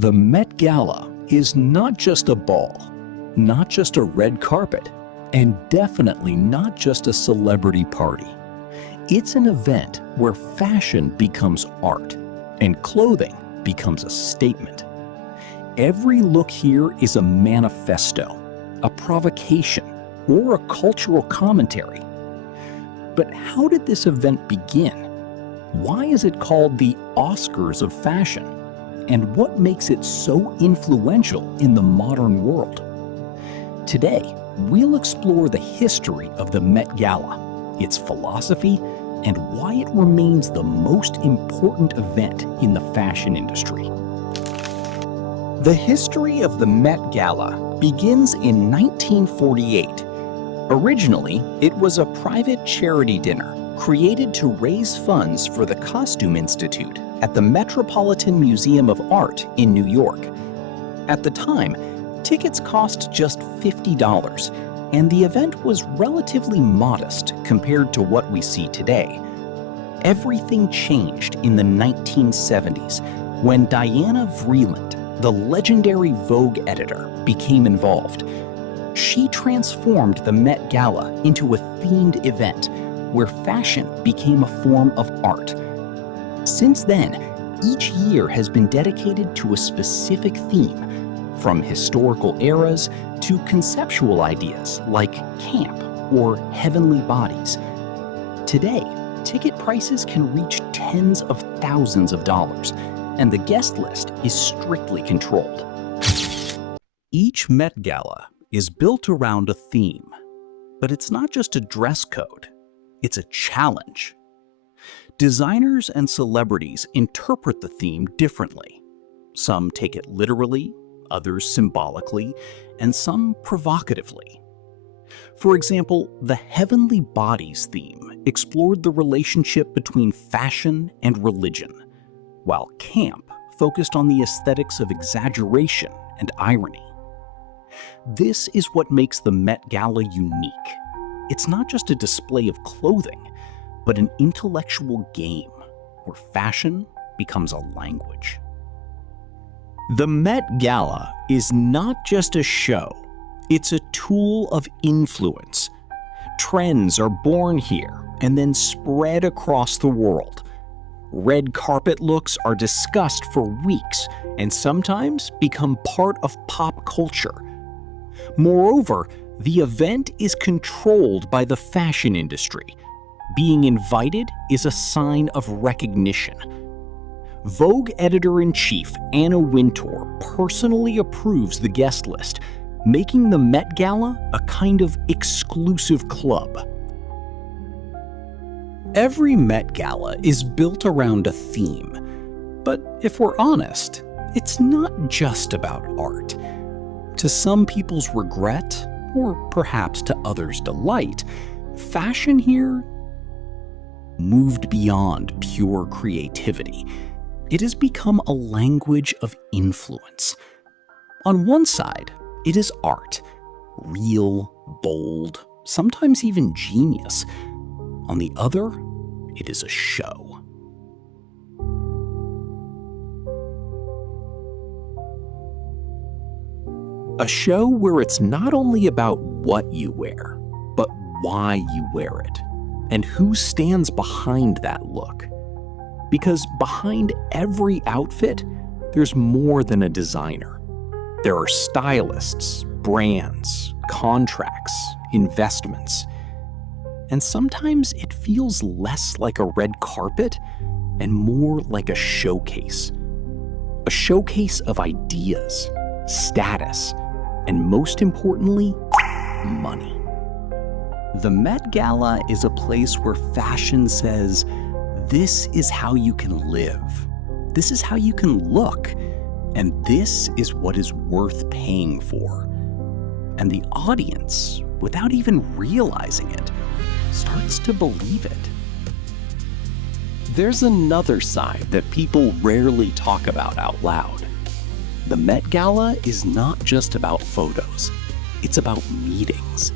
The Met Gala is not just a ball, not just a red carpet, and definitely not just a celebrity party. It's an event where fashion becomes art and clothing becomes a statement. Every look here is a manifesto, a provocation, or a cultural commentary. But how did this event begin? Why is it called the Oscars of fashion? And what makes it so influential in the modern world? Today, we'll explore the history of the Met Gala, its philosophy, and why it remains the most important event in the fashion industry. The history of the Met Gala begins in 1948. Originally, it was a private charity dinner created to raise funds for the Costume Institute at the Metropolitan Museum of Art in New York. At the time, tickets cost just $50, and the event was relatively modest compared to what we see today. Everything changed in the 1970s when Diana Vreeland, the legendary Vogue editor, became involved. She transformed the Met Gala into a themed event where fashion became a form of art. Since then, each year has been dedicated to a specific theme, from historical eras to conceptual ideas like camp or heavenly bodies. Today, ticket prices can reach tens of thousands of dollars, and the guest list is strictly controlled. Each Met Gala is built around a theme, but it's not just a dress code, it's a challenge. Designers and celebrities interpret the theme differently. Some take it literally, others symbolically, and some provocatively. For example, the Heavenly Bodies theme explored the relationship between fashion and religion, while camp focused on the aesthetics of exaggeration and irony. This is what makes the Met Gala unique. It's not just a display of clothing, but an intellectual game where fashion becomes a language. The Met Gala is not just a show, it's a tool of influence. Trends are born here and then spread across the world. Red carpet looks are discussed for weeks and sometimes become part of pop culture. Moreover, the event is controlled by the fashion industry. Being invited is a sign of recognition. Vogue editor-in-chief Anna Wintour personally approves the guest list, making the Met Gala a kind of exclusive club. Every Met Gala is built around a theme, but if we're honest, it's not just about art. To some people's regret, or perhaps to others' delight, fashion here moved beyond pure creativity. It has become a language of influence. On one side, it is art, real, bold, sometimes even genius. On the other, it is a show. A show where it's not only about what you wear, but why you wear it, and who stands behind that look. Because behind every outfit, there's more than a designer. There are stylists, brands, contracts, investments. And sometimes it feels less like a red carpet and more like a showcase. A showcase of ideas, status, and most importantly, money. The Met Gala is a place where fashion says, this is how you can live, this is how you can look, and this is what is worth paying for. And the audience, without even realizing it, starts to believe it. There's another side that people rarely talk about out loud. The Met Gala is not just about photos, it's about meetings.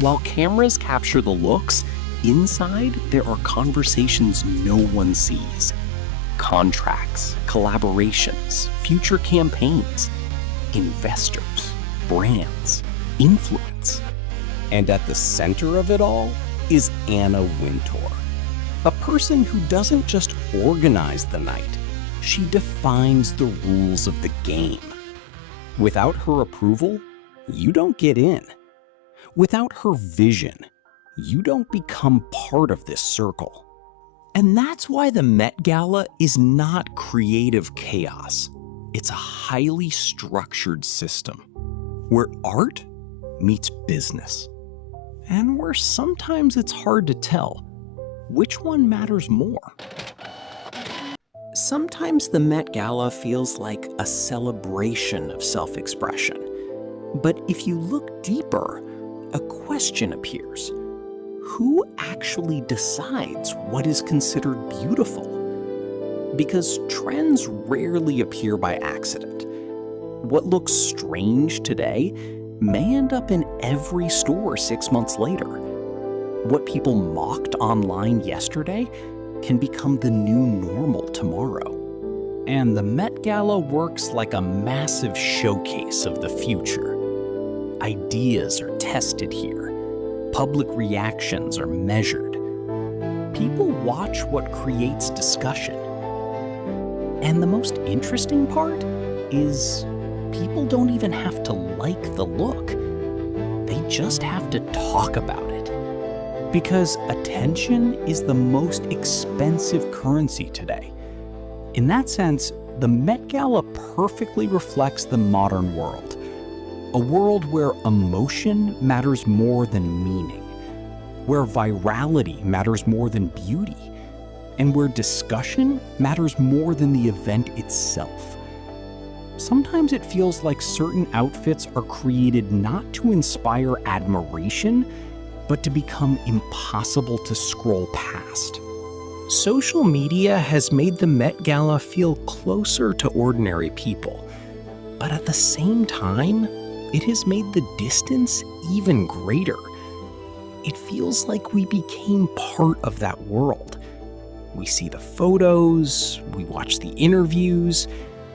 While cameras capture the looks, inside there are conversations no one sees. Contracts, collaborations, future campaigns, investors, brands, influence. And at the center of it all is Anna Wintour, a person who doesn't just organize the night, she defines the rules of the game. Without her approval, you don't get in. Without her vision, you don't become part of this circle. And that's why the Met Gala is not creative chaos. It's a highly structured system where art meets business, and where sometimes it's hard to tell which one matters more. Sometimes the Met Gala feels like a celebration of self-expression. But if you look deeper, a question appears. Who actually decides what is considered beautiful? Because trends rarely appear by accident. What looks strange today may end up in every store 6 months later. What people mocked online yesterday can become the new normal tomorrow. And the Met Gala works like a massive showcase of the future. Ideas are tested here. Public reactions are measured. People watch what creates discussion. And the most interesting part is people don't even have to like the look. They just have to talk about it. Because attention is the most expensive currency today. In that sense, the Met Gala perfectly reflects the modern world. A world where emotion matters more than meaning, where virality matters more than beauty, and where discussion matters more than the event itself. Sometimes it feels like certain outfits are created not to inspire admiration, but to become impossible to scroll past. Social media has made the Met Gala feel closer to ordinary people, but at the same time, it has made the distance even greater. It feels like we became part of that world. We see the photos, we watch the interviews,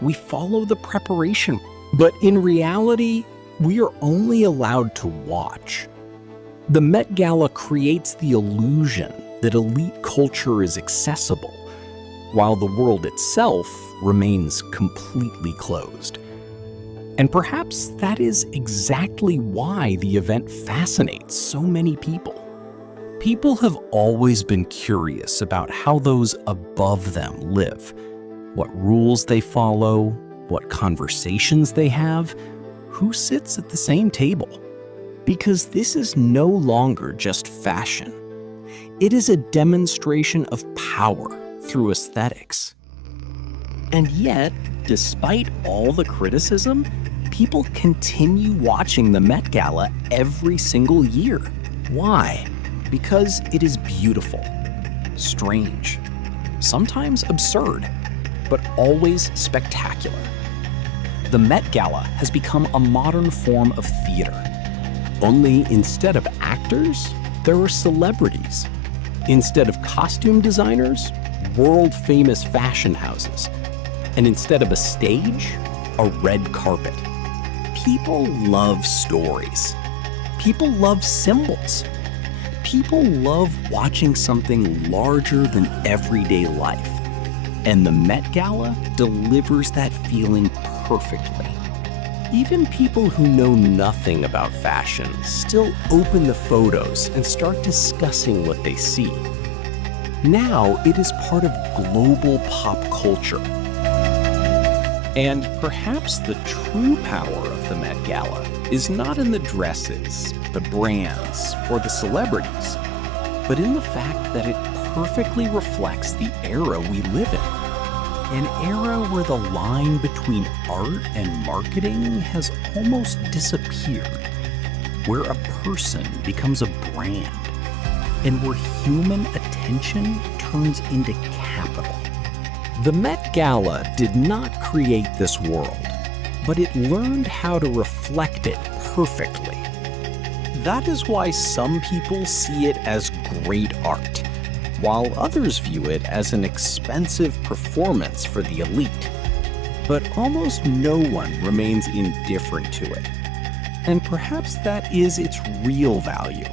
we follow the preparation. But in reality, we are only allowed to watch. The Met Gala creates the illusion that elite culture is accessible, while the world itself remains completely closed. And perhaps that is exactly why the event fascinates so many people. People have always been curious about how those above them live, what rules they follow, what conversations they have, who sits at the same table. Because this is no longer just fashion. It is a demonstration of power through aesthetics. And yet, despite all the criticism, people continue watching the Met Gala every single year. Why? Because it is beautiful, strange, sometimes absurd, but always spectacular. The Met Gala has become a modern form of theater. Only instead of actors, there are celebrities. Instead of costume designers, world-famous fashion houses. And instead of a stage, a red carpet. People love stories. People love symbols. People love watching something larger than everyday life. And the Met Gala delivers that feeling perfectly. Even people who know nothing about fashion still open the photos and start discussing what they see. Now it is part of global pop culture. And perhaps the true power of the Met Gala is not in the dresses, the brands, or the celebrities, but in the fact that it perfectly reflects the era we live in. An era where the line between art and marketing has almost disappeared, where a person becomes a brand, and where human attention turns into capital. The Met Gala did not create this world, but it learned how to reflect it perfectly. That is why some people see it as great art, while others view it as an expensive performance for the elite. But almost no one remains indifferent to it. And perhaps that is its real value.